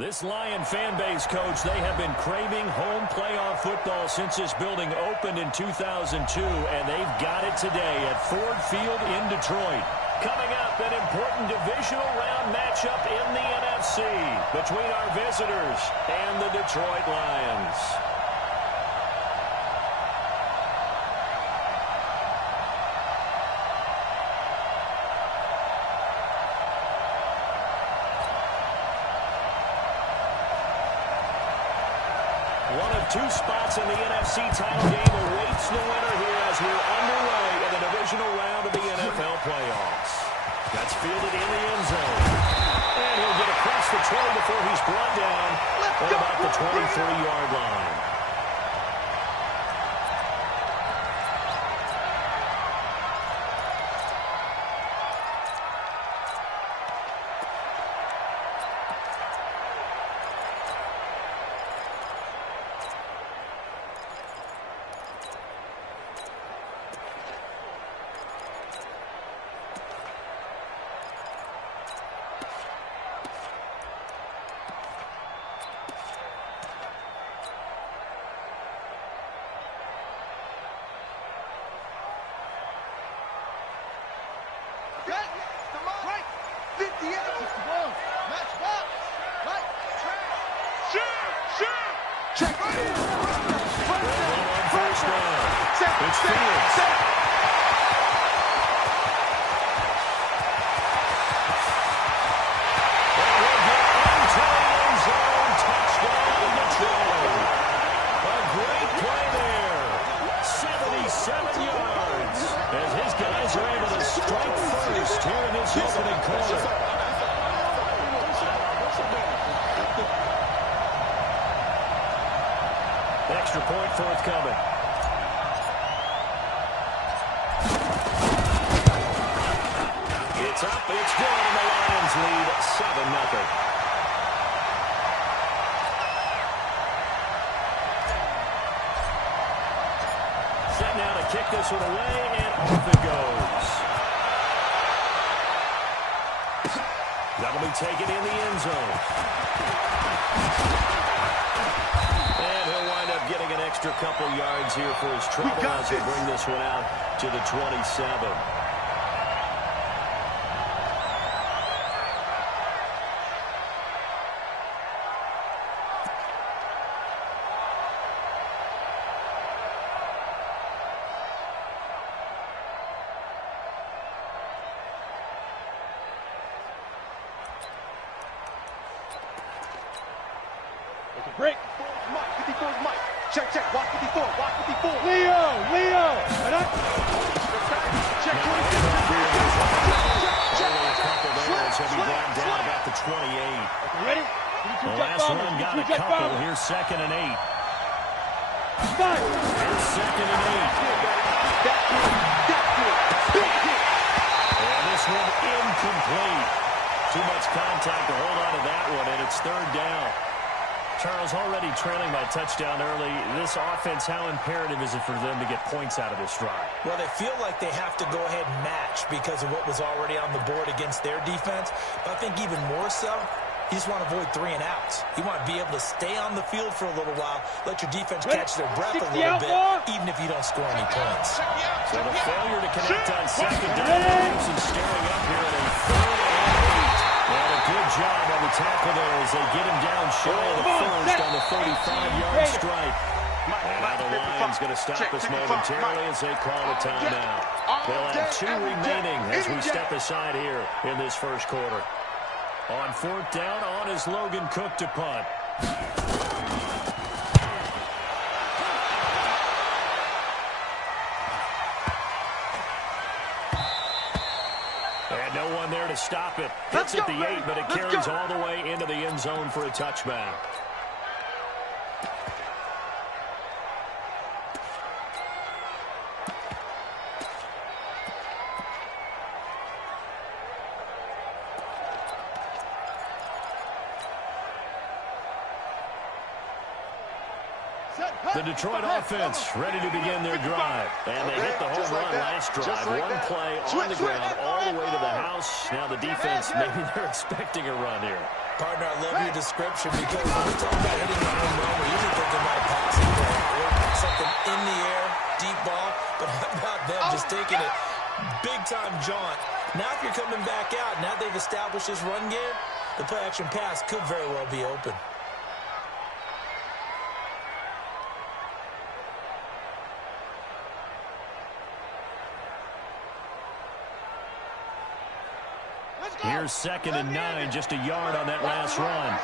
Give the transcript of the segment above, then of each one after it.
This Lion fan base, Coach, they have been craving home playoff football since this building opened in 2002, and they've got it today at Ford Field in Detroit. Coming up, an important divisional round matchup in the NFC between our visitors and the Detroit Lions. One of two spots in the NFC title game awaits the winner here as we're underway in the divisional round of the NFL playoffs. That's fielded in the end zone. And he'll get across the 20 before he's brought down at about the 23-yard line. Extra point forthcoming. It's up, it's good, and the Lions lead 7-0. Set now to kick this one away, and off it goes. That'll be taken in the end zone. And he'll wind up getting an extra couple yards here for his trouble as they bring this one out to the 27. Break. Mike, 54's Mike. Check, watch 54, watch 54. Leo. Right up. Check, 26. He'll be brought down about the 28. Ready? The last run got a couple. Here's 2nd and 8. Here's 2nd and 8. And this one incomplete. Too much contact to hold on to that one, and it's 3rd down. Charles, already trailing by touchdown early. This offense, how imperative is it for them to get points out of this drive? Well, they feel like they have to go ahead and match because of what was already on the board against their defense. But I think even more so, you just want to avoid 3 and outs. You want to be able to stay on the field for a little while, let your defense catch their breath a little bit, even if you don't score any points. So the failure to connect on 2nd down leaves them staring up here at a 3rd and 8. And a good job on the tackle there as they get him down shy of the first on the 35-yard strike. And now the Lions going to stop us momentarily as they call a timeout. They'll have 2 remaining as we step aside here in this first quarter. On 4th down, on is Logan Cook to punt. And no one there to stop it. Hits at the 8, but it carries all the way into the end zone for a touchback. The Detroit offense ready to begin their drive. And they hit the home run last drive. One play on the ground all the way to the house. Now the defense, maybe they're expecting a run here. Partner, I love your description because when we talk about hitting the home run, we're usually thinking about a passing play or something in the air, deep ball. But how about them just taking it big-time jaunt? Now if you're coming back out, now they've established this run game, the play-action pass could very well be open. Here's 2nd and 9, just a yard on that last run.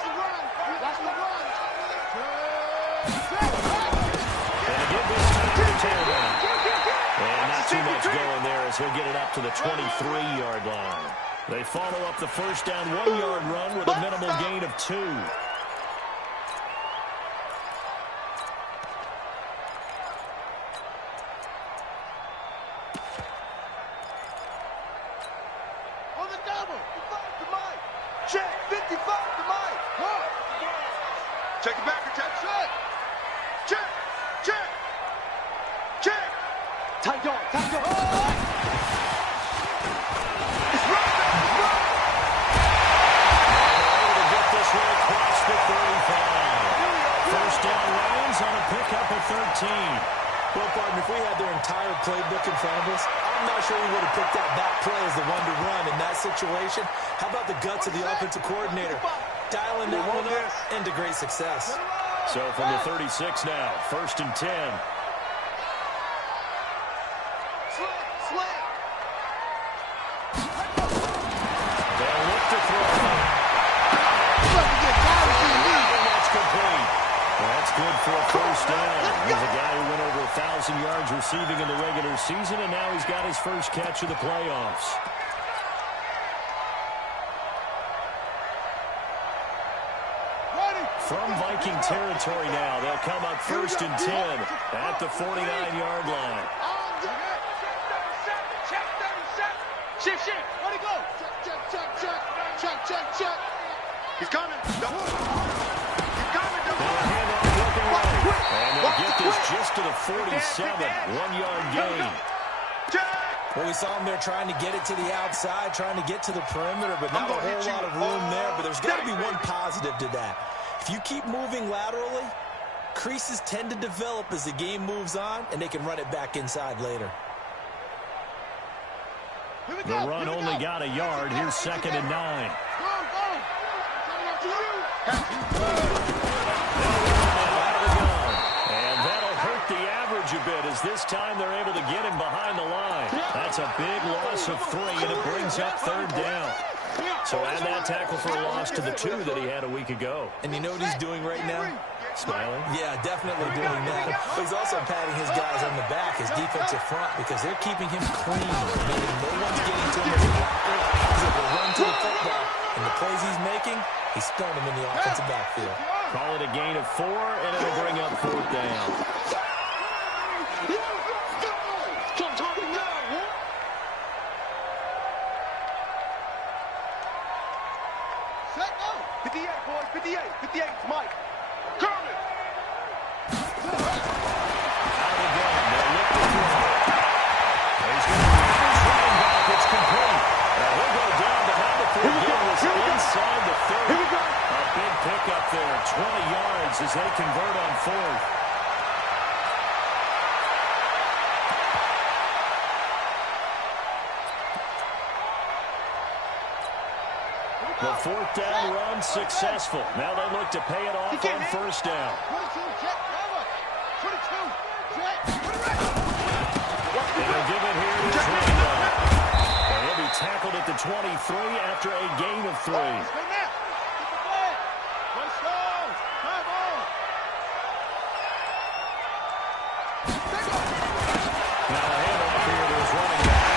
And again this time to Taylor. And not too much going there as he'll get it up to the 23-yard line. They follow up the first down 1-yard run with a minimal gain of 2. Check it back, check. Check. Tight dog. It's right. Able to get this one across the 35. First down Rams on a pickup of 13. Well, partner, if we had their entire playbook in front of us, I'm not sure we would have picked out that play as the one to run in that situation. How about the guts of the offensive coordinator? Dialing that one up into great success. So from the 36 now, 1st and 10. They'll look to throw. And that's complete. That's good for a first down. He's a guy who went over 1,000 yards receiving in the regular season, and now he's got his first catch of the playoffs. From Viking territory now, they'll come up 1st and 10 at the 49-yard line. Shift. Where'd he go? Check. He's coming. He's coming. And they'll get this just to the 47, 1-yard gain. Well, we saw him there trying to get it to the outside, trying to get to the perimeter, but not a whole lot of room there. But there's got to be one positive to that. If you keep moving laterally, creases tend to develop as the game moves on, and they can run it back inside later. The run only got a yard. Here's 2nd and 9. And that'll hurt the average a bit as this time they're able to get him behind the line. That's a big loss of 3, and it brings up 3rd down. So add that tackle for a loss to the 2 that he had a week ago. And you know what he's doing right now? Smiling? Yeah, definitely doing that. But he's also patting his guys on the back, his defensive front, because they're keeping him clean, meaning no one's getting to him as a blocker. He's able to run to the football. And the plays he's making, he's throwing them in the offensive backfield. Call it a gain of 4, and it'll bring up 4th down. Set go. 58, boys. 58. It's Mike. Kermit. Out of the gun. They'll look to throw. He's going to get his running back. It's complete. Now he'll go down, but now the throw again was inside the 30. A big pickup there. 20 yards as they convert on 4th. The 4th down run successful. Now they look to pay it off on 1st down. 22, jet. And they'll give it here to his running back. And he'll be tackled at the 23 after a gain of 3. Now a handoff here to his running back.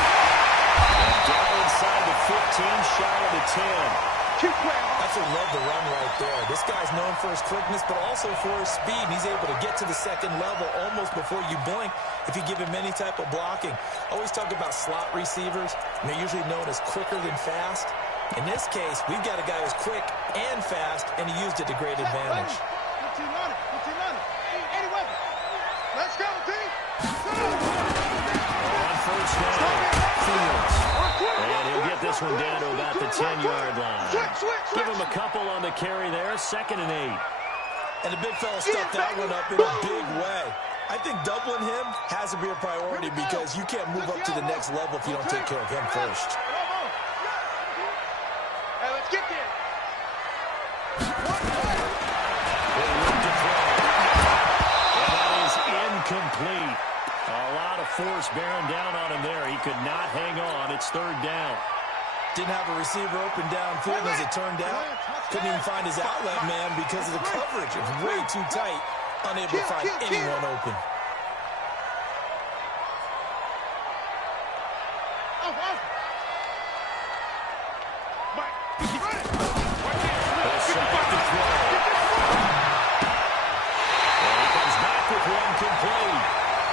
And down inside the 15, shy of the 10. Absolutely love the run right there. This guy's known for his quickness, but also for his speed. He's able to get to the 2nd level almost before you blink if you give him any type of blocking. I always talk about slot receivers, and they're usually known as quicker than fast. In this case, we've got a guy who's quick and fast, and he used it to great advantage. Let's go, team. On 1st down, Fields. And he'll get this one down to about the 10-yard line. Give him a couple on the carry there, 2nd and 8. And the big fella stuffed that one up in a big way. I think doubling him has to be a priority because you can't move up to the next level if you don't take care of him first. Hey, let's get there. And that is incomplete. A lot of force bearing down on him there. He could not hang on. It's 3rd down. Didn't have a receiver open downfield as it turned out. Couldn't even find his outlet man because of the coverage. It was way too tight. Unable to find anyone open.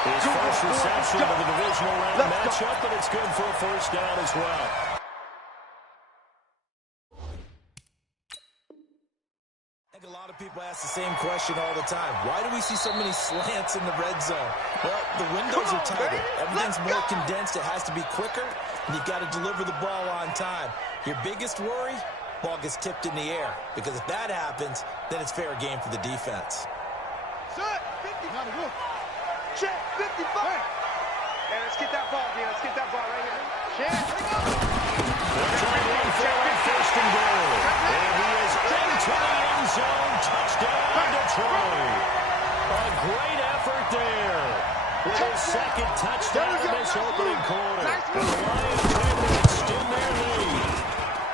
His first reception of the divisional round matchup, but it's good for a 1st down as well. I think a lot of people ask the same question all the time. Why do we see so many slants in the red zone? Well, the windows are tighter. Everything's more condensed. It has to be quicker, and you've got to deliver the ball on time. Your biggest worry, ball gets tipped in the air, because if that happens, then it's fair game for the defense. Check, 55. Hey, let's get that ball, man. Let's get that ball right here. Check. They're trying to run 1st and goal. And he is into the end zone. Touchdown, Detroit. A great effort there. With his 2nd touchdown in this opening quarter. And the Lions able to extend their lead.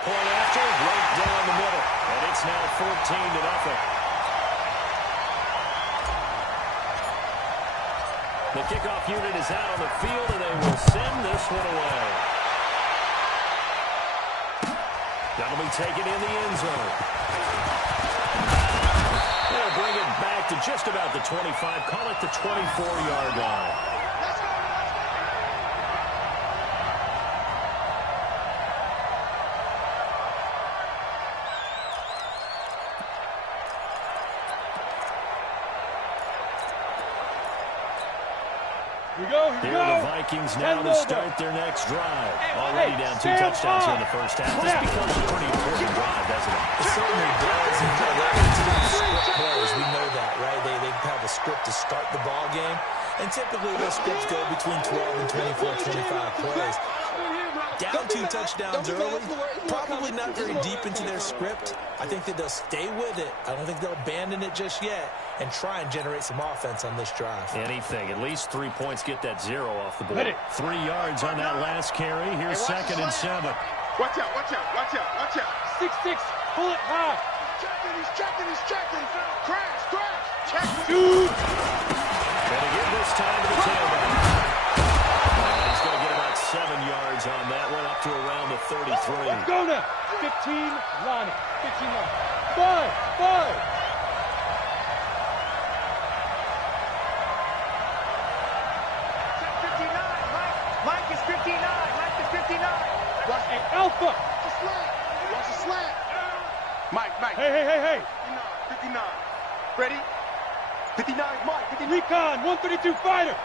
Point after, right down the middle. And it's now 14-0. The kickoff unit is out on the field, and they will send this one away. That'll be taken in the end zone. They'll bring it back to just about the 25. Call it the 24-yard line. Here are the Vikings now to start their next drive. Already down 2 touchdowns here in the first half. This becomes a pretty important drive, doesn't it? It certainly does. And they're script players. We know that, right? They have a script to start the ball game. And typically those scripts go between 12 and 24, 25 plays. Down 2 touchdowns early, probably not very deep into their script. I think that they'll stay with it. I don't think they'll abandon it just yet and try and generate some offense on this drive. Anything. At least 3 points, get that 0 off the board. 3 yards on that last carry. Here's 2nd and 7. Watch out, watch out, watch out, watch out. 6-6, pull it high. He's checking. Crash. Check. Dude. Gonna give this time to the tailback. He's going to get about 7 yards on that one, up to around the 33. Let's go now. 15, line it. 15 line. 5. Mike is 59. Watch an alpha. Watch the slant. Mike. Hey. 59. Ready? 59 is Mike. 59. Recon, 132 fighter.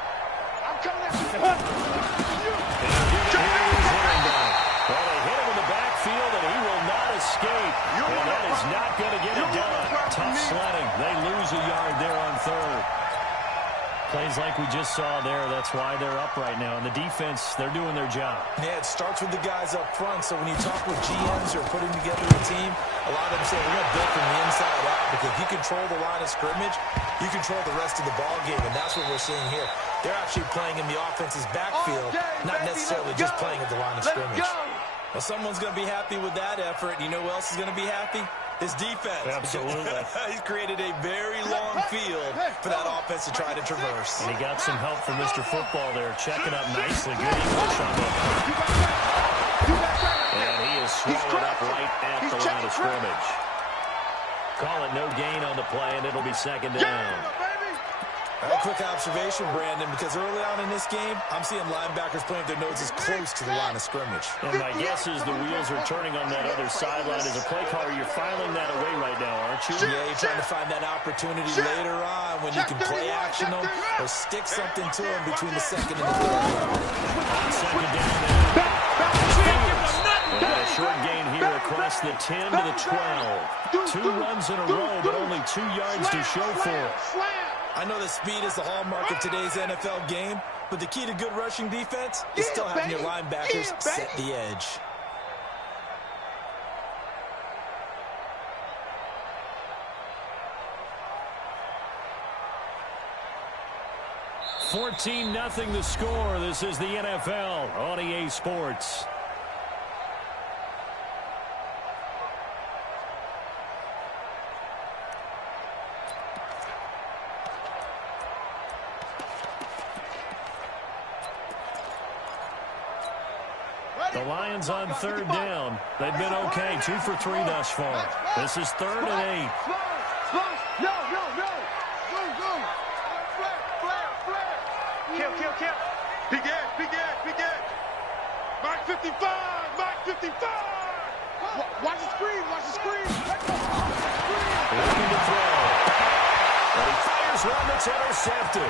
I'm coming at you. Well, they hit him in the backfield, and he will not escape. And that is not going to get it done. Tough sledding. They lose a yard there on 3rd. Plays like we just saw there. That's why they're up right now. And the defense, they're doing their job. Yeah, it starts with the guys up front. So when you talk with GMs who are putting together a team, a lot of them say, we're going to build from the inside out. Because if you control the line of scrimmage, you control the rest of the ball game. And that's what we're seeing here. They're actually playing in the offense's backfield, not necessarily just playing at the line of scrimmage. Well, someone's going to be happy with that effort. You know who else is going to be happy? His defense. Absolutely. He's created a very long field for that offense to try to traverse. And he got some help from Mr. Football there, checking up nicely. Good English on that. And he is swallowed up right at the line of scrimmage. Call it no gain on the play, and it'll be 2nd down. A quick observation, Brandon, because early on in this game, I'm seeing linebackers playing their noses close to the line of scrimmage. And my guess is the wheels are turning on that other sideline. As a play caller, you're filing that away right now, aren't you? Yeah, you're trying to find that opportunity later on when you can play action them or stick something to them between the 2nd and the 3rd. On 2nd down, takes the 10 to the 12. 2 runs in a row, but only 2 yards to show for it. I know that speed is the hallmark of today's NFL game, but the key to good rushing defense is still having your linebackers set the edge. $14-0 the score. This is the NFL on EA Sports. The Lions on 3rd down. They've been okay, 2 for 3 thus far. This is 3rd and 8. No. Go. Kill. Big edge. Mark 55. Watch the screen. Looking to throw. And he fires one that's intercepted.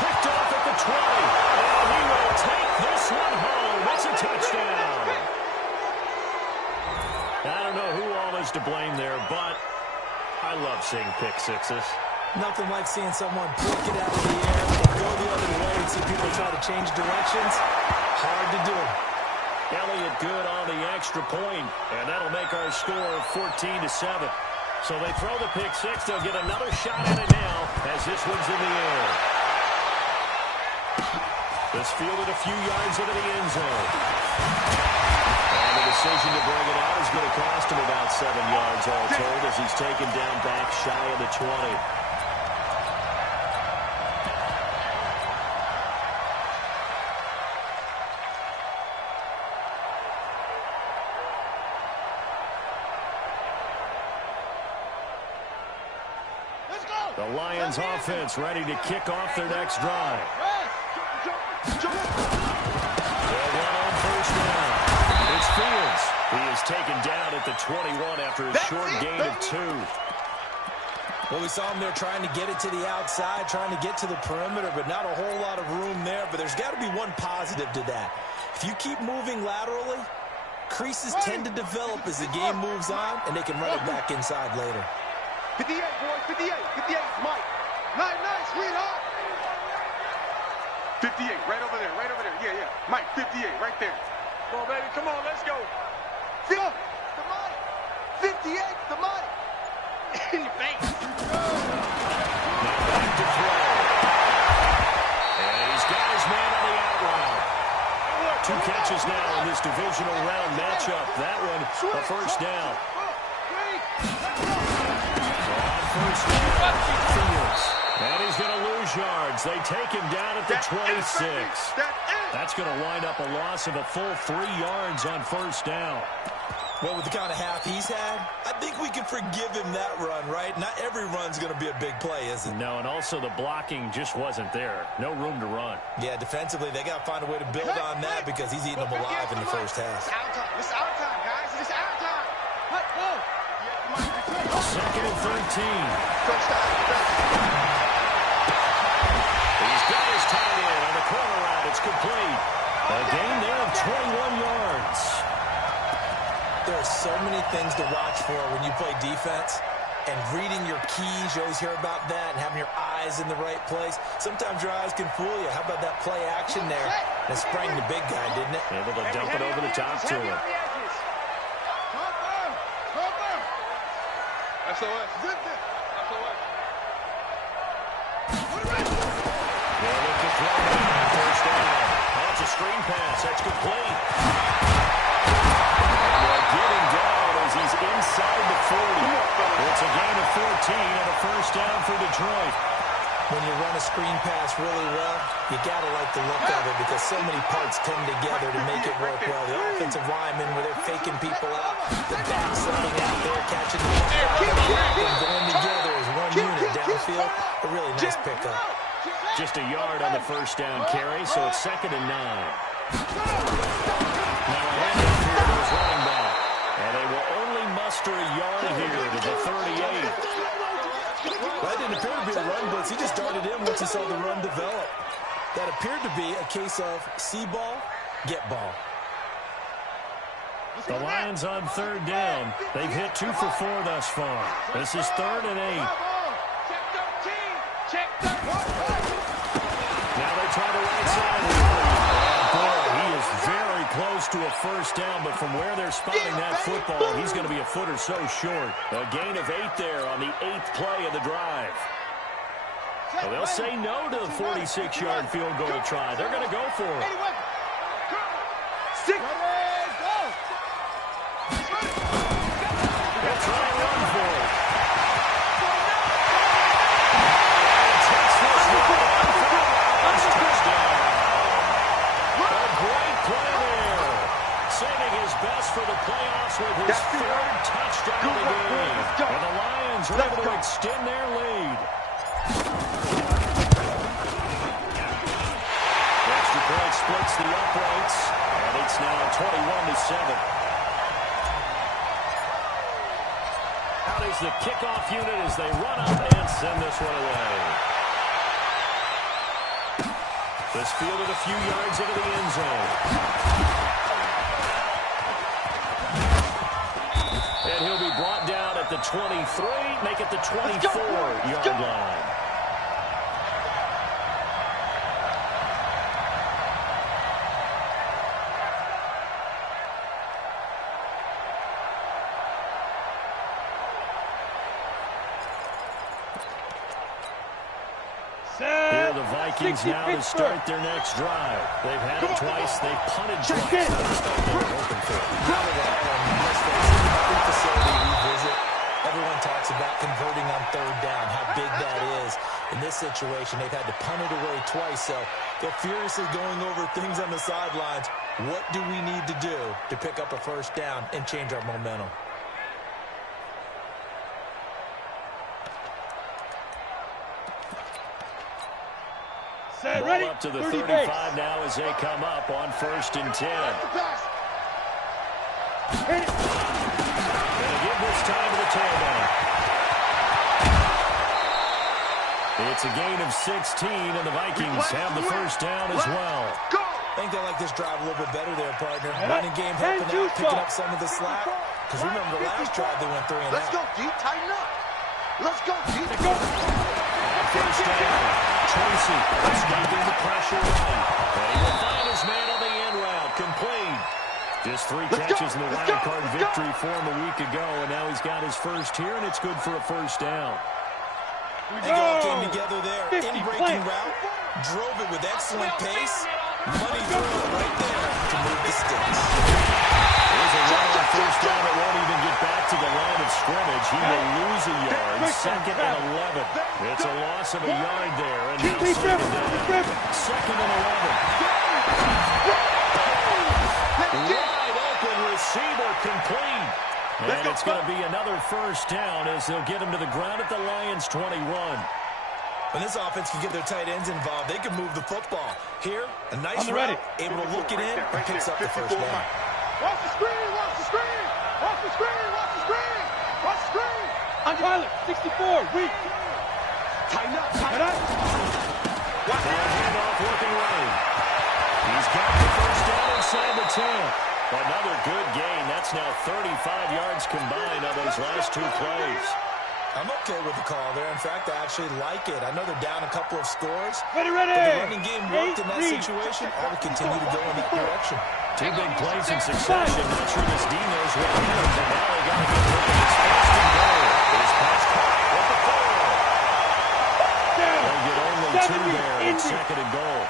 Picked off at the 20. And he will take this one home. It's a touchdown. I don't know who all is to blame there, but I love seeing pick sixes. Nothing like seeing someone pick it out of the air and go the other way and see people try to change directions. Hard to do. Elliott good on the extra point, and that'll make our score 14-7. So they throw the pick six. They'll get another shot at it now as this one's in the air. This fielded a few yards into the end zone. And the decision to bring it out is going to cost him about 7 yards all told as he's taken down back shy of the 20. The Lions offense ready to kick off their next drive. They'll run on 1st down. It's Fields. He is taken down at the 21 after a short gain of 2. Well, we saw him there trying to get it to the outside, trying to get to the perimeter, but not a whole lot of room there. But there's got to be one positive to that. If you keep moving laterally, creases tend to develop as the game moves on, and they can run it back inside later. 58, boys, 58, Mike. Nice, sweetheart. 58, right over there. Yeah. Mike, 58, right there. Come on, baby, come on, let's go. The Mike. 58, the Mike. In your face. Now back to throw. And he's got his man on the out route. 2 catches now in this divisional round matchup. That one, a 1st down. First down, Fields. And he's going to lose yards. They take him down at the 26. That's going to wind up a loss of a full 3 yards on 1st down. Well, with the kind of half he's had, I think we can forgive him that run, right? Not every run's going to be a big play, is it? No, and also the blocking just wasn't there. No room to run. Yeah, defensively, they got to find a way to build on that because he's eating them alive in the first half. It's our time, guys. It's our time. Let's go. 2nd and 13. He's got his tight end on the corner route. It's complete. A gain there of 21 yards. There are so many things to watch for when you play defense. And reading your keys, you always hear about that, and having your eyes in the right place. Sometimes your eyes can fool you. How about that play action there? That sprang the big guy, didn't it? Able to dump it over the top to him. SOS. They'll look to throw it. 1st down. That's a screen pass. That's complete. And they'll get him down as he's inside the 40. It's a gain of 14 and a 1st down for Detroit. When you run a screen pass really well, you got to like the look of it because so many parts come together to make it work well. The offensive linemen, where they're faking people out, the back setting out there, catching the ball, and going together as one unit downfield. A really nice pickup. Just a yard on the 1st down carry, so it's 2nd and 9. Now a handoff here to his running back. And they will only muster a yard here to the 38. That didn't appear to be a run blitz. He just darted in once he saw the run develop. That appeared to be a case of see ball, get ball. The Lions on third down. They've hit 2 for 4 thus far. This is 3rd and 8. Check 13. Check 13. Now they try the right side. Boy, he is very close to a first down, but from where they're spotting that football, he's going to be a foot or so short. A gain of 8 there on the 8th play of the drive. Well, they'll say no to the 46-yard field goal try. They're going to go for it. Six. They'll try and run for it. A great play there. Saving his best for the playoffs with his 3rd touchdown of the game. And the Lions are able to extend their lead. Extra point splits the uprights, and it's now 21-7. Out is the kickoff unit as they run up and send this one away. This fielded a few yards into the end zone. And he'll be brought down at the 23, make it the 24-yard line. Here are the Vikings now to start their next drive. They've had it twice. They've punted twice. That's what they were hoping for. Every facility we visit, everyone talks about converting on third down, how big that is. In this situation, they've had to punt it away twice, so they're furiously going over things on the sidelines. What do we need to do to pick up a first down and change our momentum? Ball up to the 35 now as they come up on 1st and 10. Going to give this time to the tailback. It's a gain of 16, and the Vikings have the first down as well. I think they like this drive a little bit better there, partner. Running game helping out, picking up some of the slack. Because remember, the last drive they went 3 and out. Let's go deep, tighten up. Let's go deep. First down. Tracy escaping the pressure right. And he will find his man on the end route. Complete. Just 3 catches in the wild card victory for him a week ago, and now he's got his first here, and it's good for a first down. They all came together there. In-breaking route. Drove it with excellent pace. Money throw right there to move the sticks. There's a run on first down that won't even get back to the line of scrimmage. He will lose a yard. 2nd and 11. It's a loss of a yard there. And now 2nd and 11. Wide open receiver complete. And it's going to be another first down as they'll get him to the ground at the Lions' 21. When this offense can get their tight ends involved, they can move the football. Here, a nice route, able to look it in, and picks up the first down. Watch the screen, watch the screen, watch the screen, watch the screen, watch the screen. Pilot, 64, weak. Tighten up, tighten up. Watch the handoff looking right. He's got the first down inside the 10. Another good gain. That's now 35 yards combined on those last 2 plays. I'm okay with the call there. In fact, I actually like it. I know they're down a couple of scores. Ready. But the running game worked in that situation. I would continue to go in that direction. 2 big plays in succession. Not sure this D knows what hit him, but now they got to get ready. It's 1st and goal. His pass caught with the 4. They'll get only 2 there at 2nd and goal.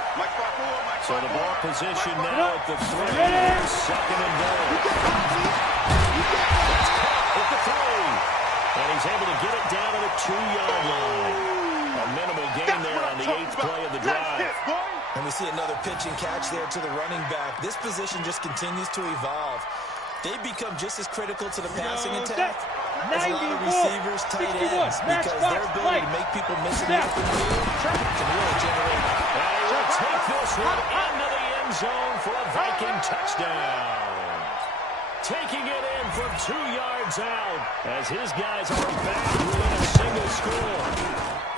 So the ball position now at the 3. 2nd and goal. That's caught at the 3. And he's able to get it down to the 2-yard line. A minimal gain there on the 8th play of the drive. And we see another pitch and catch there to the running back. This position just continues to evolve. They become just as critical to the passing attack as a lot of receivers, tight ends, because their ability to make people miss an open field can really generate. And he will take this one into the end zone for a Viking touchdown. Taking it in from 2 yards out as his guys are back within a single score.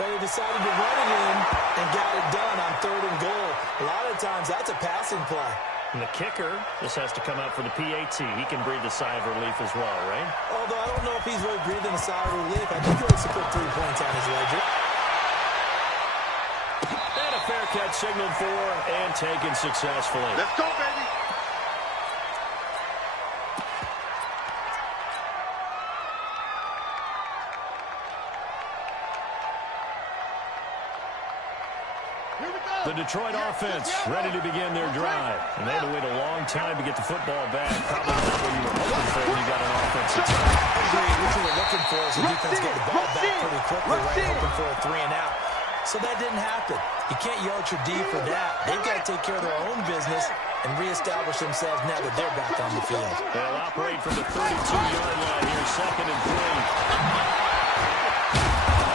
They decided to run it in and got it done on 3rd and goal. A lot of times that's a passing play. And the kicker, this has to come out for the PAT. He can breathe a sigh of relief as well, right? Although I don't know if he's really breathing a sigh of relief. I think he likes to put 3 points on his ledger. And a fair catch signaled for and taken successfully. Let's go, baby. The Detroit offense ready to begin their drive. And they had to wait a long time to get the football back. Probably not what you were hoping for when you got an offensive time. Agreed. What you were looking for is the defense get the ball back pretty quickly, right? Hoping for a 3 and out. So that didn't happen. You can't yell at your D for that. They've got to take care of their own business and reestablish themselves now that they're back on the field. They'll operate from the 32-yard line here, 2nd and 3.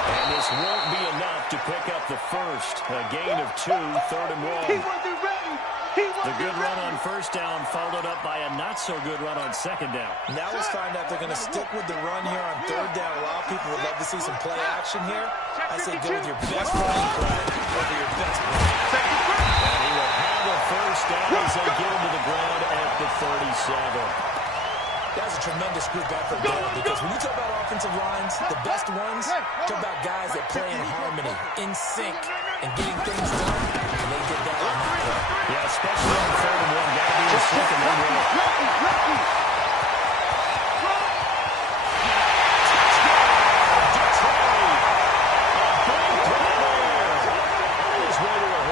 And this won't be enough to pick up the first. A gain of 2, 3rd and 1. He wasn't ready. The good run on first down followed up by a not-so-good run on 2nd down. Now let's find out if they're going to stick with the run here on 3rd down. A lot of people would love to see some play action here. I say go with your best running play over your best play. And he will have the first down as they get him to the ground at the 37. That's a tremendous group effort there, because when you talk about offensive lines, the best ones talk about guys that play in harmony, in sync, and getting things done, and they did that on that play. Yeah, especially on 3rd and 1. Got to be in sync and then run.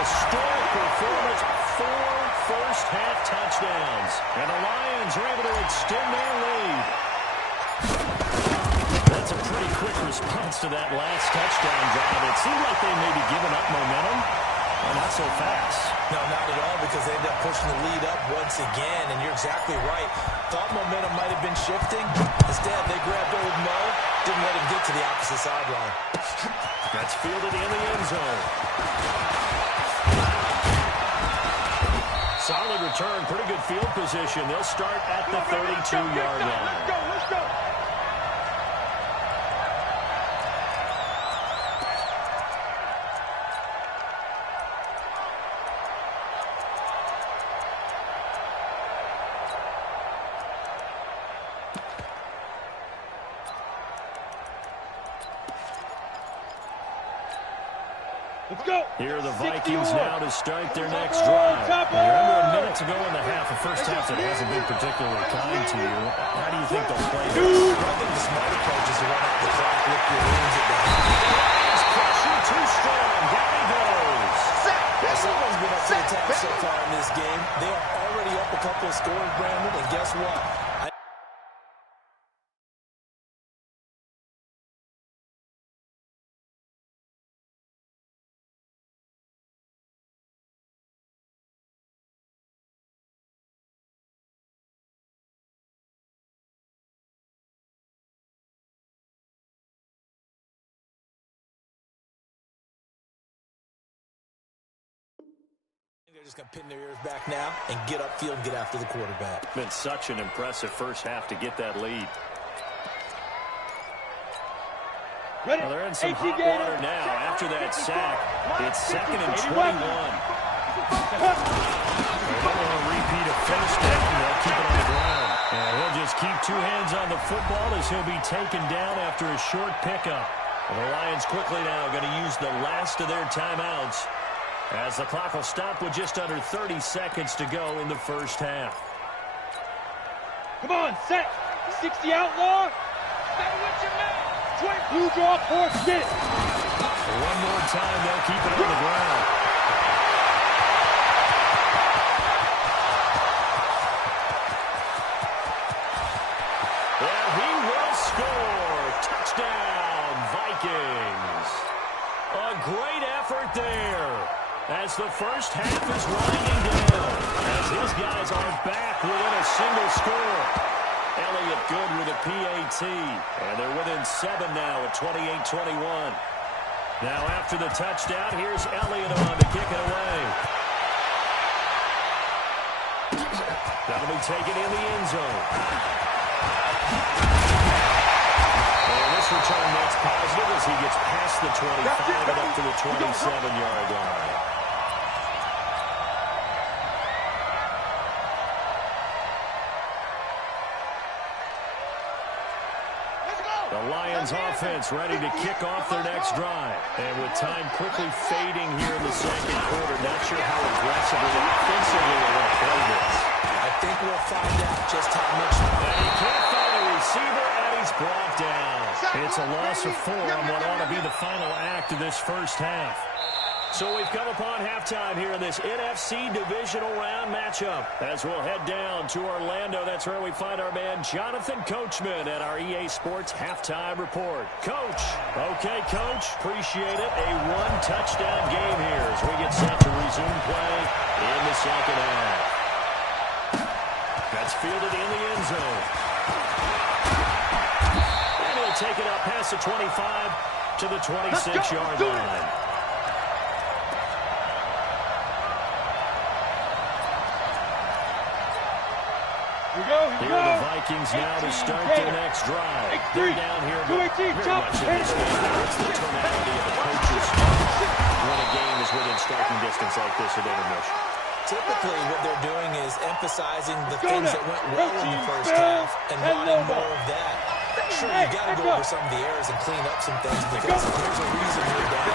Historic performance, 4 first-half touchdowns. And the Lions are able to extend their lead. That's a pretty quick response to that last touchdown drive. It seemed like they may be giving up momentum. Well, not so fast. No, not at all, because they ended up pushing the lead up once again, and you're exactly right. Thought momentum might have been shifting. Instead, they grabbed old Mo, didn't let him get to the opposite sideline. That's fielded in the end zone. Solid return, pretty good field position. They'll start at the 32-yard line. Let's go, let's go. Let's go. Here are the Vikings now to start their next drive. You're under a minute to go in the half. The first half that hasn't been particularly kind to you. How do you think they'll play this? I think the smart approach is to run out the clock with your wings at the half. Pressure too strong. Down he goes. Well, someone's been up to the task so far in this game. They are already up a couple of scores, Brandon, and guess what? They're just going to pin their ears back now and get upfield and get after the quarterback. Been such an impressive first half to get that lead. Well, they're in some hot water now after that sack. It's 2nd and 21. They don't want to repeat a first down. They'll keep it on the ground. And he'll just keep 2 hands on the football as he'll be taken down after a short pickup. And the Lions quickly now going to use the last of their timeouts, as the clock will stop with just under 30 seconds to go in the first half. Come on, set. 60 outlaw. Stay with your man. 20 blue draw, 4 sit. One more time, they'll keep it on the ground. And he will score. Touchdown, Vikings. A great effort there, as the first half is winding down, as his guys are back within a single score. Elliott good with a PAT, and they're within 7 now at 28-21. Now after the touchdown, here's Elliott on to kick it away. That'll be taken in the end zone. And this return that's positive as he gets past the 25 and up to the 27-yard line. The Lions offense ready to kick off their next drive. And with time quickly fading here in the second quarter, not sure how aggressively and offensively they're going to play this. I think we'll find out just how much. And he can't find a receiver, and he's brought down. It's a loss of 4 on what ought to be the final act of this first half. So we've come upon halftime here in this NFC divisional round matchup. As we'll head down to Orlando, that's where we find our man Jonathan Coachman at our EA Sports Halftime Report. Coach. Okay, Coach. Appreciate it. A one-touchdown game here as we get set to resume play in the second half. That's fielded in the end zone. And he'll take it up past the 25 to the 26-yard line. Here are the Vikings now to start their next drive. They're down here very much in this game. What's the tonality of the coach's when a game is within striking distance like this at intermission? Typically, what they're doing is emphasizing the things that went well in the first half and wanting more of that. Sure, you got to go over some of the errors and clean up some things because there's a reason you're down.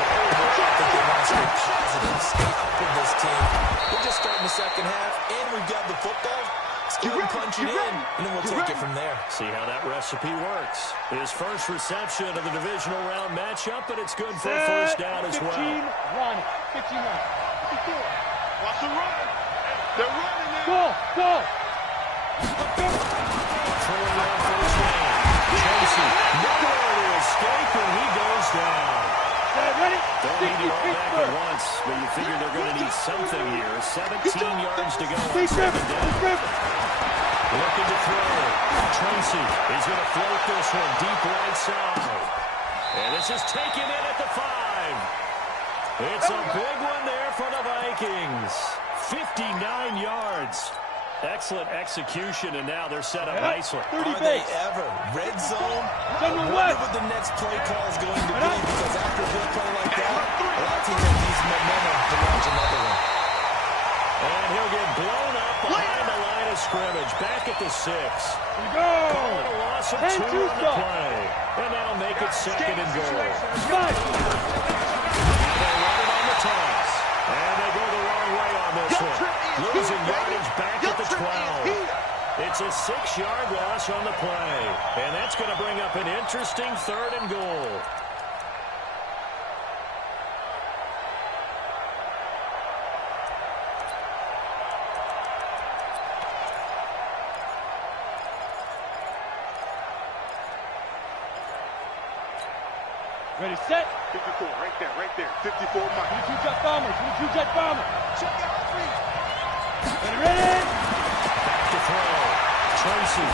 But overall, I think they want to stay positive, stay up with this team. We're just starting the second half, and we've got the football. Let's go and punch it in, and then we'll take it from there. See how that recipe works. His first reception of the divisional round matchup, but it's good for a first down as well. 15 run. 15 run. Watch the run. They're running now. Go. Throwing out first down. Tracy, nowhere to escape, and he goes down. Ready? Don't need it all back at once, but you figure they're going to need something here. 17 yards to go on second down. Looking to throw. Tracy is going to float this one deep right side. And this is taken in at the 5. It's a big one there for the Vikings. 59 yards. Excellent execution, and now they're set up nicely. Are they ever? Red zone? I wonder what the next play call is going to be, because after a big play like that, a lot of teams have these momentum to launch another one. And he'll get blown up behind the line of scrimmage. Back at the 6. Go! Call it a loss of 2 on the play. And that'll make it second and goal. They run it on the toss. And they go the wrong way on this one. Losing yardage back at the 12. It's a 6-yard loss on the play. And that's going to bring up an interesting 3rd and goal. Ready, set. 54, right there. 54, Mike. 22-jet bomber. 22-jet bomber. Check out 3. Ready. Back to throw. Tracy.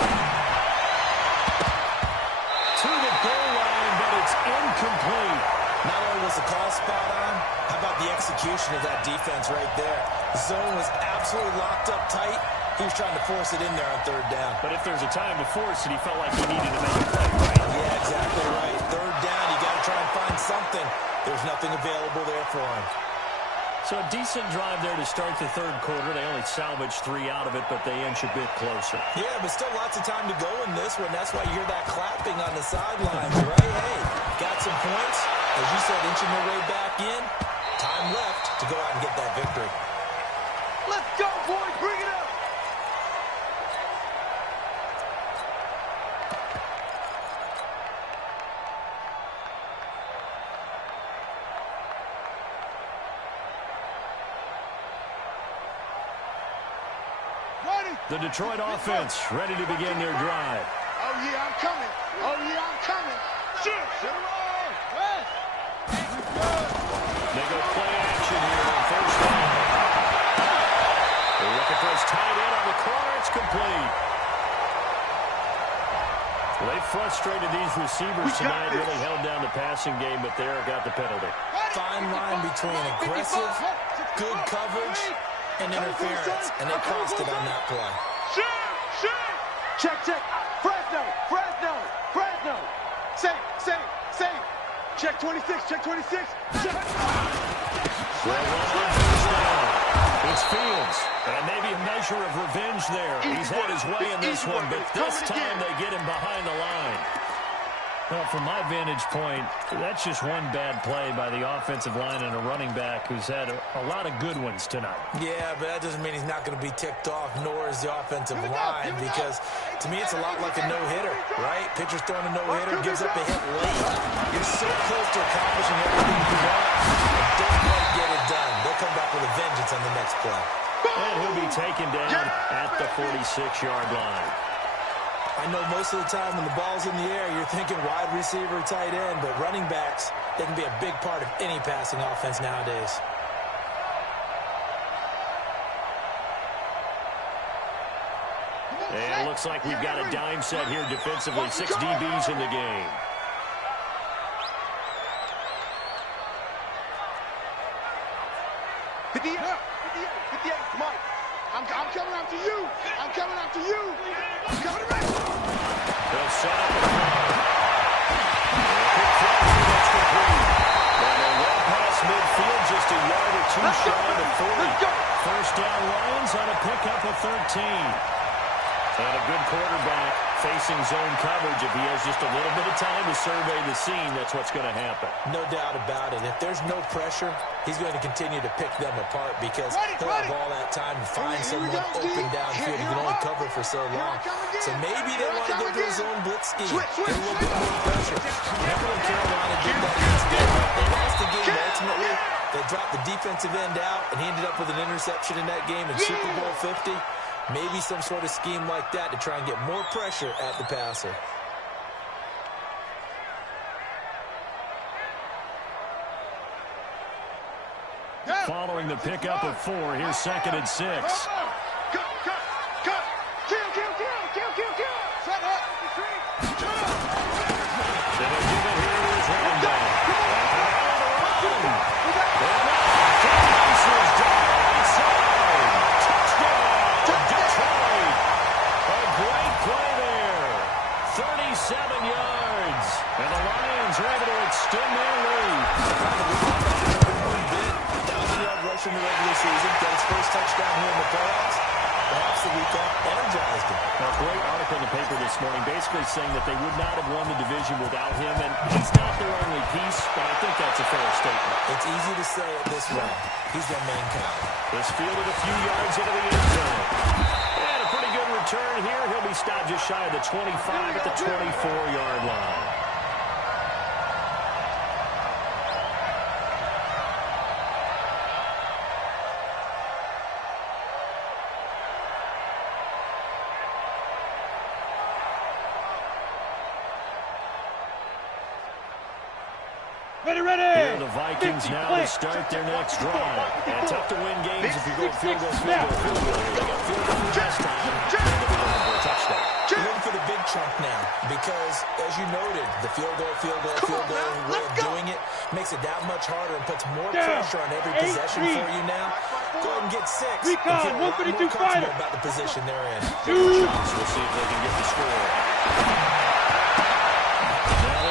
To the goal line, but it's incomplete. Not only was the call spot on, how about the execution of that defense right there? The zone was absolutely locked up tight. He was trying to force it in there on 3rd down. But if there's a time to force it, he felt like he needed to make a play, right? Yeah, exactly right. 3rd down, you got to try and find something. There's nothing available there for him. So a decent drive there to start the 3rd quarter. They only salvaged 3 out of it, but they inch a bit closer. Yeah, but still lots of time to go in this one. That's why you hear that clapping on the sidelines, right? Hey, got some points. As you said, inching their way back in. Time left to go out and get that victory. Let's go, boys. Bring it up. The Detroit offense ready to begin their drive. Oh, yeah, I'm coming. Shoot. They go play action here on first down. They're looking for his tight end on the corner. It's complete. Well, they frustrated these receivers tonight, really held down the passing game, but there got the penalty. Fine line between aggressive, good coverage, and interference, and they crossed it on that play. Shoot. Check. Fresno. Save. Check 26. Check. Well, first down. It's Fields, and maybe a measure of revenge there. He's had his way in this one, but this time they get him behind the line. Well, from my vantage point, that's just one bad play by the offensive line and a running back who's had a lot of good ones tonight. Yeah, but that doesn't mean he's not going to be ticked off, nor is the offensive line, because to me it's a lot like a no-hitter, right? Pitcher's throwing a no-hitter, gives up a hit late. You're so close to accomplishing everything you want, and don't quite get it done. They'll come back with a vengeance on the next play. And he'll be taken down at the 46-yard line. I know most of the time when the ball's in the air, you're thinking wide receiver, tight end, but running backs, they can be a big part of any passing offense nowadays. And it looks like we've got a dime set here defensively. 6 DBs in the game. Mike, I'm coming after you. I'm coming after you. I'm coming back. They'll set up a throw. Quick throw that's complete. And they run past midfield just a yard or two shy of the 40. First down Lions on a pickup of 13. And a good quarterback facing zone coverage. If he has just a little bit of time to survey the scene, that's what's going to happen. No doubt about it. If there's no pressure, he's going to continue to pick them apart because he'll have all that time to find someone open downfield. He can only cover for so long. So maybe they want to go to a zone blitz scheme. Get a little bit more pressure. Remember when Carolina did that against Denver? They lost the game ultimately. They dropped the defensive end out, and he ended up with an interception in that game in Super Bowl 50. Maybe some sort of scheme like that to try and get more pressure at the passer. Following the pickup of 4, here's 2nd and 6. In the regular season, got his first touchdown here in the playoffs. Perhaps the weekend energized him. A great article in the paper this morning basically saying that they would not have won the division without him, and he's not their only piece, but I think that's a fair statement. It's easy to say it this way. He's their main guy. This fielded a few yards into the end zone. And a pretty good return here. He'll be stopped just shy of the 25 at the 24-yard line. Here are the Vikings now to start their next drive. And tough to win games if you're going field goal. They got field goal last time. And they'll be looking for a touchdown. You're looking for the big chunk now because, as you noted, the field goal way of doing it makes it that much harder and puts more pressure on every possession for you now. Go ahead and get 6 and feel a lot more comfortable about the position they're in. We'll see if they can get the score.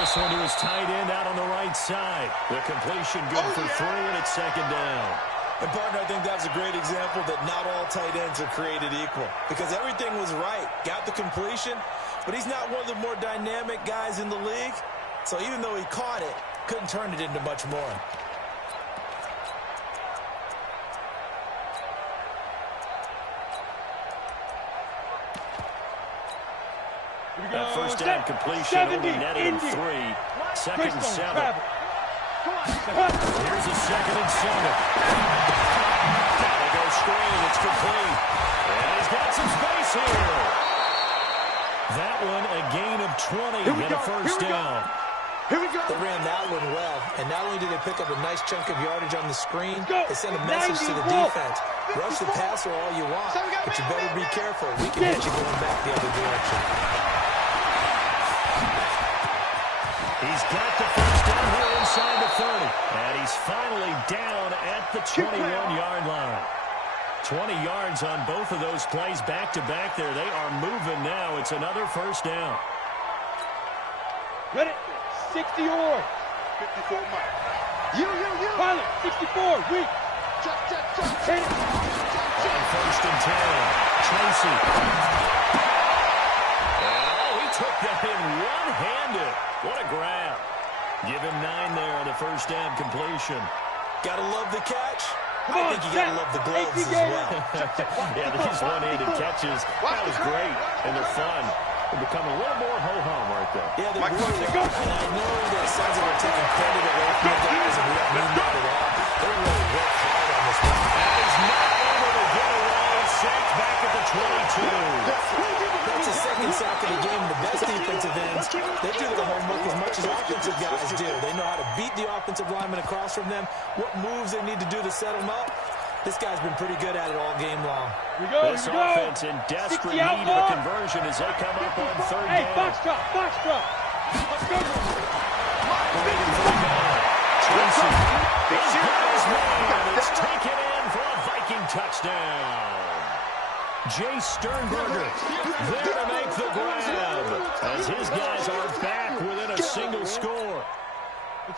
This one to his tight end out on the right side. The completion good for 3, and it's 2nd down. And, partner, I think that was a great example that not all tight ends are created equal because everything was right. Got the completion, but he's not one of the more dynamic guys in the league. So even though he caught it, couldn't turn it into much more. That first down completion only netted him 3. 2nd and 7. Here's a 2nd and 7. Now they go screen. It's complete. And he's got some space here. That one a gain of 20 and a first down. Here we go. They ran that one well, and not only did they pick up a nice chunk of yardage on the screen, they sent a message to the defense. Rush the passer all you want, but you better be careful. We can hit you going back the other direction. He's got the first down here inside the 30. And he's finally down at the 21-yard line. 20 yards on both of those plays back-to-back there. They are moving now. It's another first down. Ready? 60 or 54 Mike. You. Pilot, 64, weak. Hit it. On 1st and 10. Tracy. Oh, he took that in one-handed. What a grab. Give him 9 there on the first down completion. Gotta love the catch. I think you gotta love the gloves as well. Yeah, these one-handed catches, that was great, and they're fun. They become a little more ho-hum right there. Yeah, they really are. And I know that it sounds like we're taking credit away from the guys, and we don't mean that at all. They really worked hard on this one. That is not able to get away. Sacked back at the 22. That's a second sack of the game. The best defensive ends, they do their homework as much as offensive guys do. They know how to beat the offensive lineman across from them, what moves they need to do to set them up. This guy's been pretty good at it all game long. This offense in desperate need of a conversion as they come up on third down. Hey, box drop. Let's go. Tracy. He's got his man. It's taken in for a Viking touchdown. Jay Sternberger there to make the grab as his guys are back within a single score.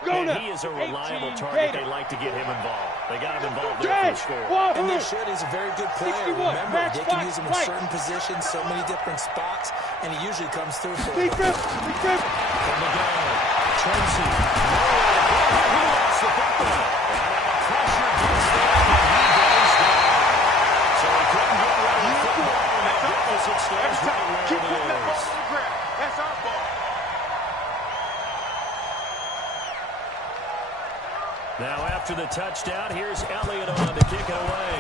And he is a reliable target. They like to get him involved. They got him involved there for the score. And they should. He's a very good player. Remember, they can use him in certain positions, so many different spots, and he usually comes through for them. From the down, Tracy. He lost the football. And now pressure gets there, and he goes down. So he couldn't get rid of the football, and that deficit stays right where it is. That's our ball. Now after the touchdown, here's Elliott on to kick it away.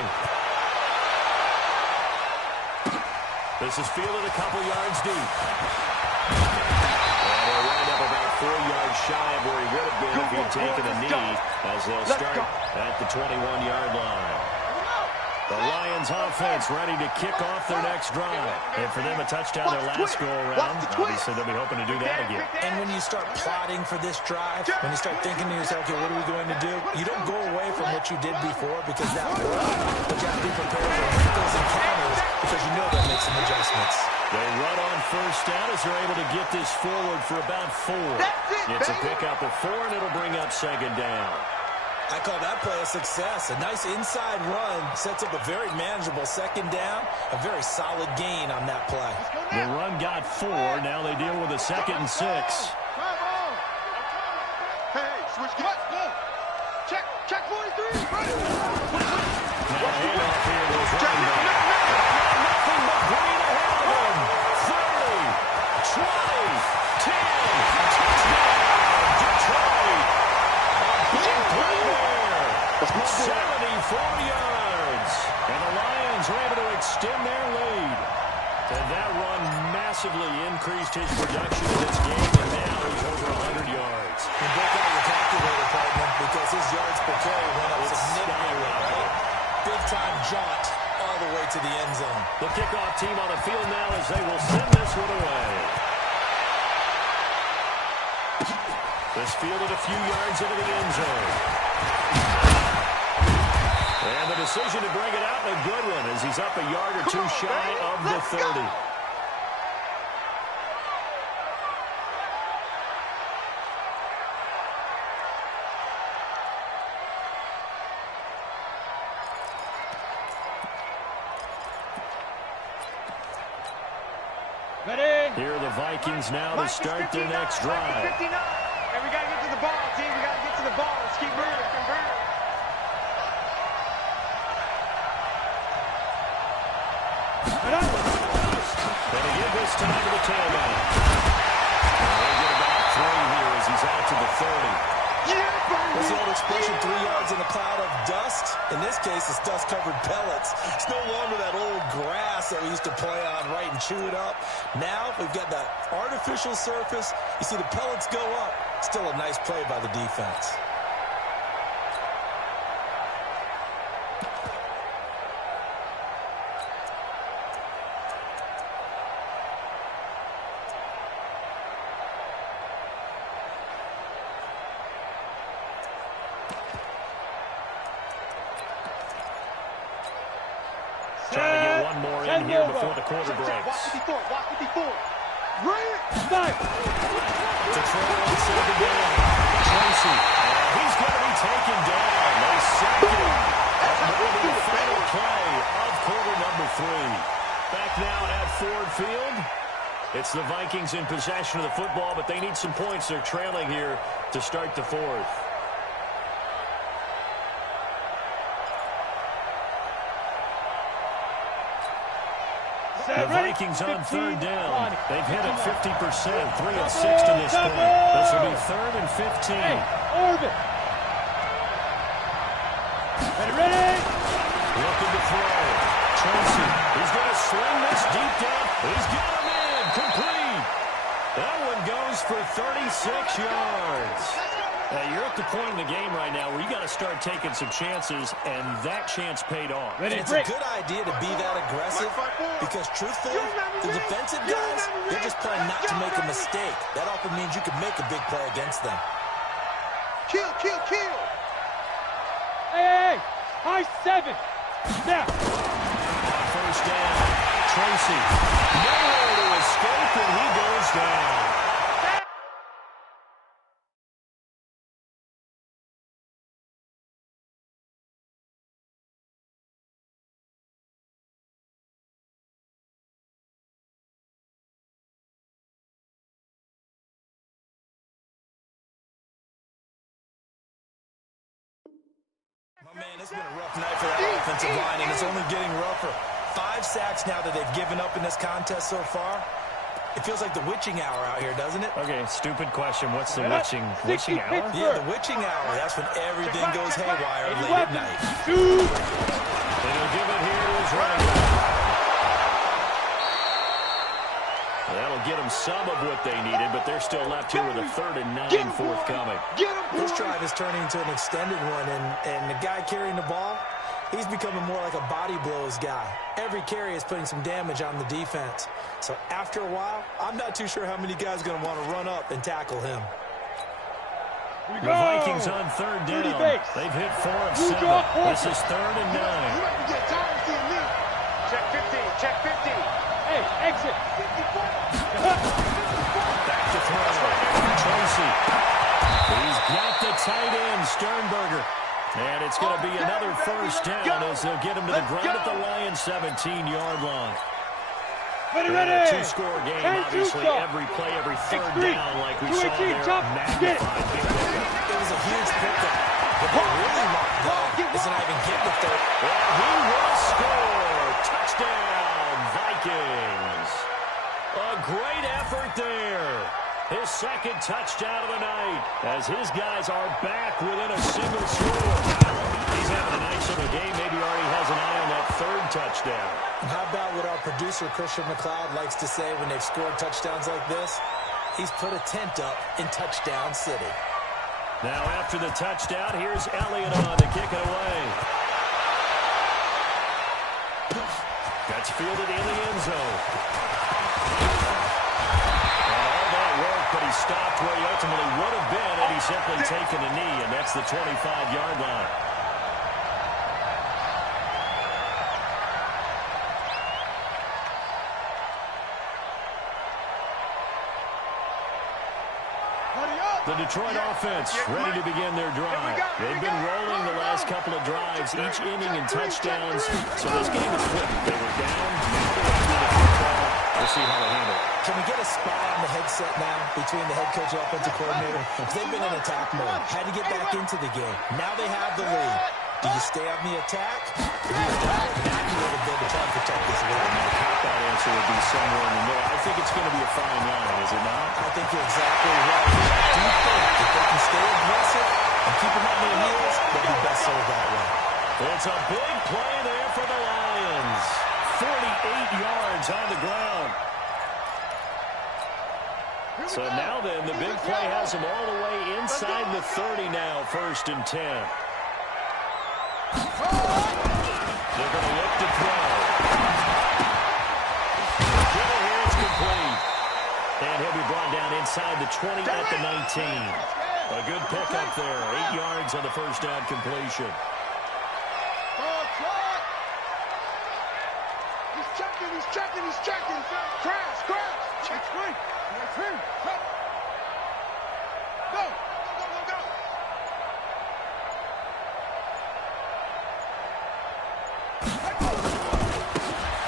This is fielded a couple yards deep. And he'll wind up about 4 yards shy of where he would have been if he had taken a knee as they'll start at the 21-yard line. The Lions offense ready to kick off their next drive. And for them, a touchdown their last go-around. Obviously, they'll be hoping to do that again. And when you start plotting for this drive, when you start thinking to yourself, okay, what are we going to do? You don't go away from what you did before because that worked. But you have to be prepared for wrinkles and counters because you know they'll make some adjustments. They run on first down as they're able to get this forward for about 4. It's a pickup of 4, and it'll bring up second down. I call that play a success. A nice inside run sets up a very manageable second down. A very solid gain on that play. The run got 4. Now they deal with a 2nd and 6. Hey, switch gears. Check 43. Now handoff here to his running back. Nothing but green ahead of him. 30, 20, 10. Touchdown, Detroit. Big play there. 74 yards. And the Lions are able to extend their lead. And that run massively increased his production in this game, and now he's over 100 yards. And break out your calculator, partner, because his yards per carry went up significantly. Right? Big-time jaunt all the way to the end zone. The kickoff team on the field now as they will send this one away. This fielded a few yards into the end zone. And the decision to bring it out, a good one, as he's up a yard or 2 shy of the 30. Here are the Vikings now to start their next drive. And we got to get to the ball, team. We got to get to the ball. Let's keep moving. And again this time to the tailback. They'll get about 3 here as he's out to the 30. What's the old expression, 3 yards in a cloud of dust? In this case, it's dust-covered pellets. It's no longer that old grass that we used to play on, right, and chew it up. Now we've got that artificial surface. You see the pellets go up. Still a nice play by the defense. Trying to get one more in here before the quarter breaks. Watch 54. Right. Detroit on second down. Tracy. He's going to be taken down. They sack him. Moving to the final play of quarter number 3. Back now at Ford Field. It's the Vikings in possession of the football, but they need some points. They're trailing here to start the fourth. The Vikings on third down. They've hit it 50%, 3 of 6 to this point. This will be 3rd and 15. Orbit. Ready? Looking to throw. Tracy, he's going to swing this deep down. He's got him in. Complete. That one goes for 36 yards. You're at the point in the game right now where you got to start taking some chances, and that chance paid off. It's a good idea to be that aggressive because, truthfully, the defensive guys, they're just playing not to make a mistake. That often means you can make a big play against them. Kill, kill, kill. Hey, high 7. Now. First down. Tracy. Nowhere to escape, and he goes down. Man, it's been a rough night for that offensive line, and it's only getting rougher. 5 sacks now that they've given up in this contest so far. It feels like the witching hour out here, doesn't it? Okay, stupid question. What's the witching hour? Yeah, the witching hour. That's when everything goes haywire late at night. And he'll give it here to his running back. That'll get them some of what they needed, but they're still left here with a 3rd and 9 forthcoming. This drive is turning into an extended one, and the guy carrying the ball, he's becoming more like a body blows guy. Every carry is putting some damage on the defense. So after a while, I'm not too sure how many guys are going to want to run up and tackle him. The Vikings on 3rd down. They've hit 4 of 7. This is 3rd and 9. You might be getting tired of seeing me. Check 15, check 15. Hey, exit. Back to throw. Tracy. He's got the tight end, Sternberger. And it's going to be another first down as they'll get him to the ground at the Lions' 17-yard line. Ready. A 2-score game, obviously. Every play, every 3rd down, like we saw there, magnified. It was a huge pickup. What they really want, though, is not even get the 3rd. And he will score. Touchdown, Vikings. A great effort there. His 2nd touchdown of the night as his guys are back within a single score. He's having a nice little game. Maybe already has an eye on that 3rd touchdown. And how about what our producer, Christian McLeod, likes to say when they've scored touchdowns like this? He's put a tent up in Touchdown City. Now after the touchdown, here's Elliott on to kick it away. That's fielded in the end zone. But he stopped where he ultimately would have been had he simply taken a knee, and that's the 25-yard line. The Detroit offense ready to begin their drive. They've been rolling the last couple of drives, each inning in touchdowns, so this game is flipped. They were down, now they're under the football. We'll see how they handle it. Can we get a spy on the headset now between the head coach and offensive coordinator? Because they've been in attack mode. Had to get back into the game. Now they have the lead. Do you stay on the attack? Or do you dial it back a little bit to try to protect this lead? My cop-out answer would be somewhere in the middle. I think it's going to be a fine line, is it not? I think you're exactly right. I do think if they can stay aggressive and keep them on their heels, they'll be best served that way. It's a big play there for the Lions. 48 yards on the ground. So now then, the big play has them all the way inside the 30 now, 1st and 10. They're going to look to throw. Dribble here is complete. And he'll be brought down inside the 20 at the 19. A good pickup there. 8 yards on the first down completion. He's checking. Crash. Check screen. Go.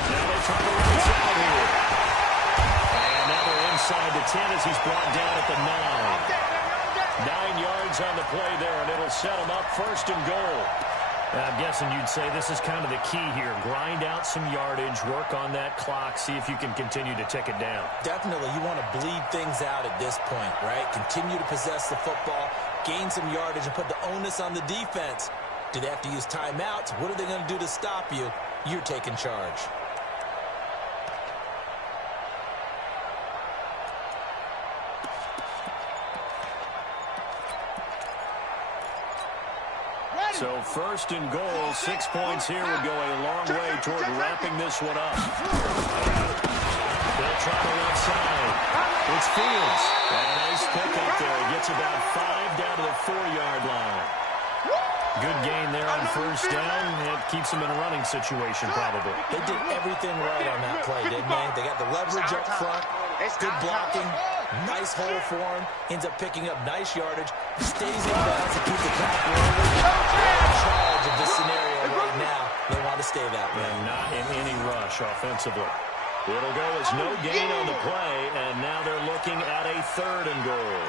Now they try to run this out here. And now 10 as he's brought down at the 9. 9 yards on the play there, and it'll set him up first and goal. I'm guessing you'd say this is kind of the key here. Grind out some yardage, work on that clock, see if you can continue to tick it down. Definitely, you want to bleed things out at this point, right? Continue to possess the football, gain some yardage, and put the onus on the defense. Do they have to use timeouts? What are they going to do to stop you? You're taking charge. So first and goal, 6 points here would go a long way toward wrapping this one up. They'll try the left side. It's Fields. And a nice pick up there. He gets about 5 down to the 4-yard line. Good gain there on first down. It keeps them in a running situation, probably. They did everything right on that play, didn't they? They got the leverage up front, good blocking, nice hole for him, ends up picking up nice yardage, stays in bounds to keep the clock rolling. They're in charge of this scenario right now. They want to stay that way. And not in any rush offensively. It'll go as no gain on the play, and now they're looking at a 3rd and goal.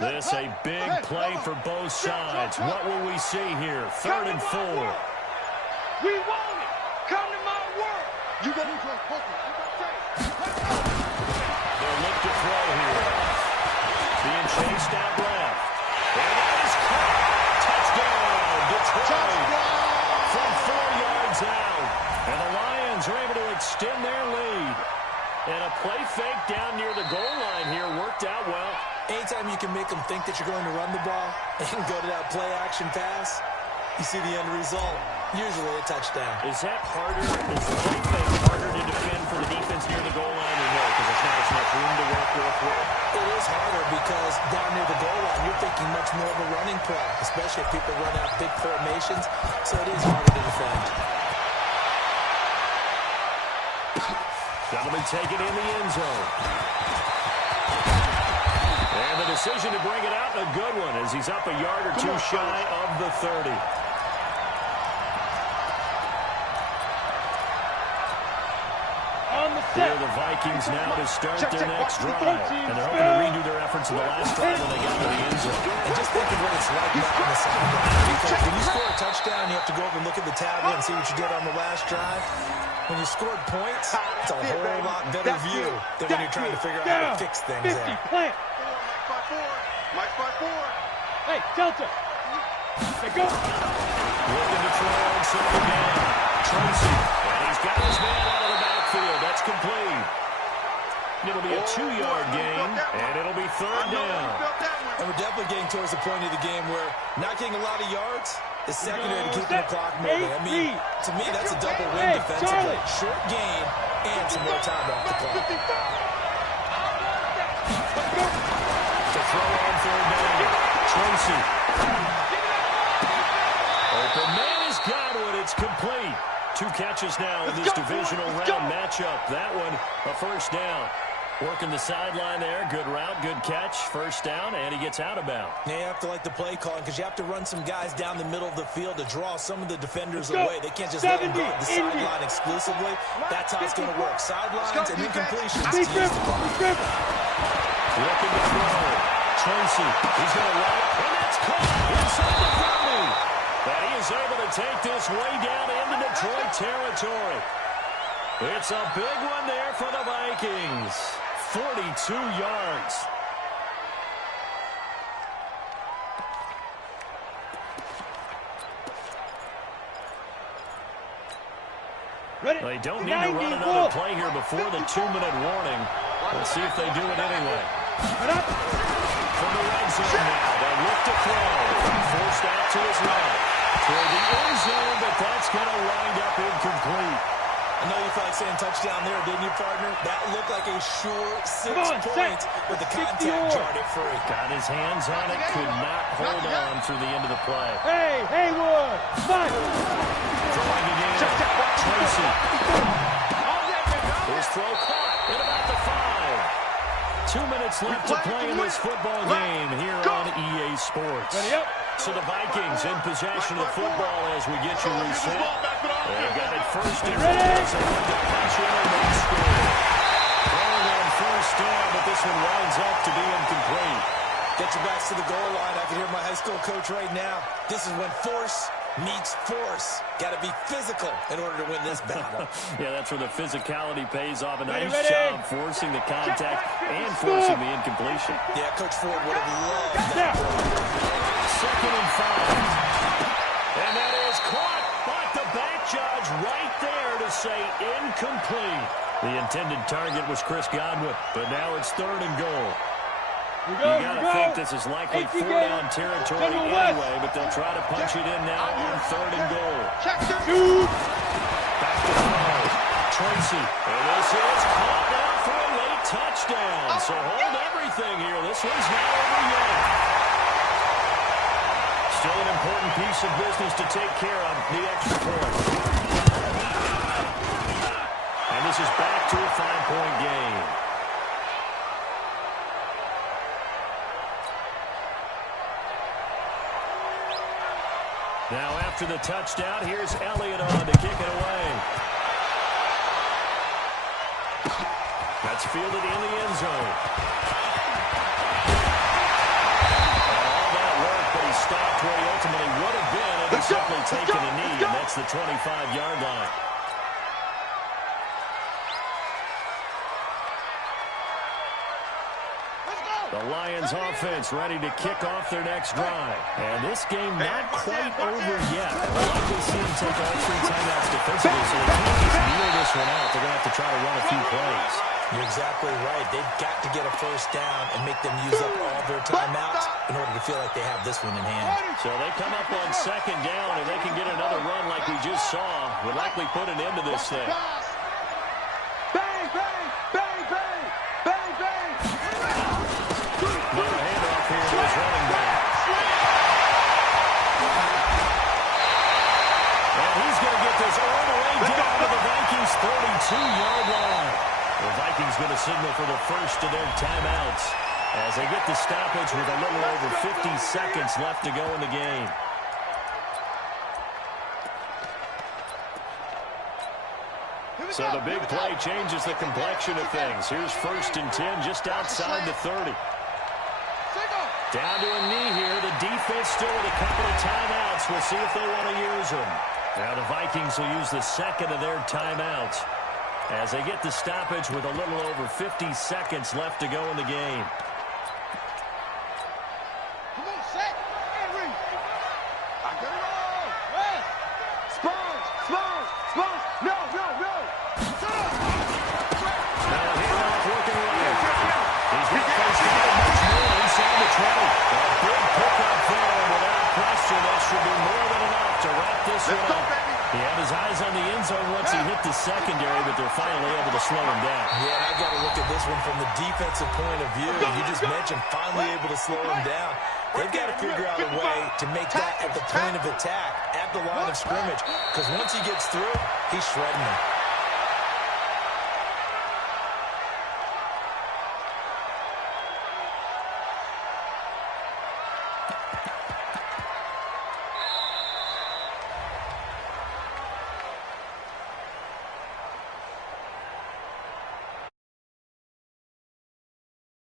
This a big play for both sides. What will we see here? 3rd and 4. We want it. Come to my world. You got to play poker. They'll look to throw here. Being chased out left. And that is caught. Touchdown, Detroit. From 4 yards out. And the Lions are able to extend their lead. And a play fake down near the goal line here worked out well. Anytime you can make them think that you're going to run the ball and go to that play-action pass, you see the end result, usually a touchdown. Is that harder? Is the play fake harder to defend for the defense near the goal line or no? Because there's not as much room to work with? It is harder because down near the goal line, you're thinking much more of a running play, especially if people run out big formations, so it is harder to defend. That'll be taken in the end zone. And the decision to bring it out, a good one, as he's up a yard or two shy of the 30. Here are the Vikings now to start their next drive. And they're hoping to redo their efforts in the last drive when they got to the end zone. And just think of what it's like back on the sideline. Because when you score a touchdown, you have to go over and look at the tablet and see what you did on the last drive. When you scored points, it's a whole lot better view than when you're trying to figure out how to fix things there. Mike 5-4. Hey, Delta. Hey, go. Looking to throw on second down. Tracy. And he's got his man out of the backfield. That's complete. It'll be a 2-yard gain, and it'll be 3rd down. And we're definitely getting towards the point of the game where not getting a lot of yards is secondary to keeping the clock moving. I mean, to me, that's a double win defensively. Short gain and some more time off the clock. To throw on 3rd down. Tracy. Open man is Godwin. It's complete. 2 catches now in this divisional round matchup. That one, a first down. Working the sideline there. Good route, good catch. First down, and he gets out of bounds. Now you have to like the play calling because you have to run some guys down the middle of the field to draw some of the defenders away. They can't just let them guard the sideline exclusively. That's how it's going to work. Sidelines and incompletions to use the clock. Looking to throw. Tracy, he's going to run it, and that's caught inside the 30. But he is able to take this way down into Detroit territory. It's a big one there for the Vikings. 42 yards. They don't need to run another play here before the 2-minute warning. Let's see if they do it anyway. From the red zone now, they look to throw. Forced out to his right. Toward the end zone, but that's going to wind up incomplete. I know you felt like saying touchdown there, didn't you, partner? That looked like a sure 6 points, but the contact jarred it free. Got his hands on it, could not hold on through the end of the play. Hey, Haywood, fight! Throwing it in, Tracy. His throw caught at about the 5. 2 minutes left to play in this football game here on EA Sports. So the Vikings in possession of the football as we get you reset. They've got it first and 10. So they punch in and they score. Throwing on first down, but this one winds up to be incomplete. Get your backs to the goal line. I can hear my high school coach right now. This is when force meets force. Got to be physical in order to win this battle. Yeah, that's where the physicality pays off. A nice job forcing the contact and forcing the incompletion. Yeah, Coach Ford would have loved that. 2nd and 5. And that is caught, but the back judge right there to say incomplete. The intended target was Chris Godwin, but now it's 3rd and goal. You got to think this is likely 4-down territory anyway, but they'll try to punch it in now on 3rd and goal. Back to throw. Tracy. And this is caught out for a late touchdown. So hold everything here. This one's not over yet. Still an important piece of business to take care of, the extra point. And this is back to a 5-point game. Now after the touchdown, here's Elliott on to kick it away. That's fielded in the end zone. And all that work, but he stopped where he ultimately would have been if he'd simply taken a knee, and that's the 25-yard line. The Lions offense ready to kick off their next drive. And this game not quite over yet. We'll likely see them take all 3 timeouts defensively, so they can't just kneel this one out. They're going to have to try to run a few plays. You're exactly right. They've got to get a first down and make them use up all their timeouts in order to feel like they have this one in hand. So they come up on 2nd down, and they can get another run like we just saw. Would likely put an end to this thing. Bang, bang, bang, bang, bang, bang. Another handoff here to his running back. And he's going to get this all the way down to the Vikings' 32-yard line. The Vikings going to signal for the first of their timeouts as they get the stoppage with a little over 50 seconds left to go in the game. So the big play changes the complexion of things. Here's 1st and 10 just outside the 30. Down to a knee here. The defense still with a couple of timeouts. We'll see if they want to use them. Now the Vikings will use the 2nd of their timeouts as they get the stoppage with a little over 50 seconds left to go in the game. Come on, set. Henry. I got it all. West. Sponge, sponge, sponge. No, no, no. Now the handoff working right. He's got first down much more inside the 20. A big pickup there, without question. That should be more than enough to wrap this one up. He had his eyes on the end zone once he hit the secondary, but they're finally able to slow him down. Yeah, and I've got to look at this one from the defensive point of view. You just mentioned finally able to slow him down. They've got to figure out a way to make that at the point of attack, at the line of scrimmage, because once he gets through, he's shredding them.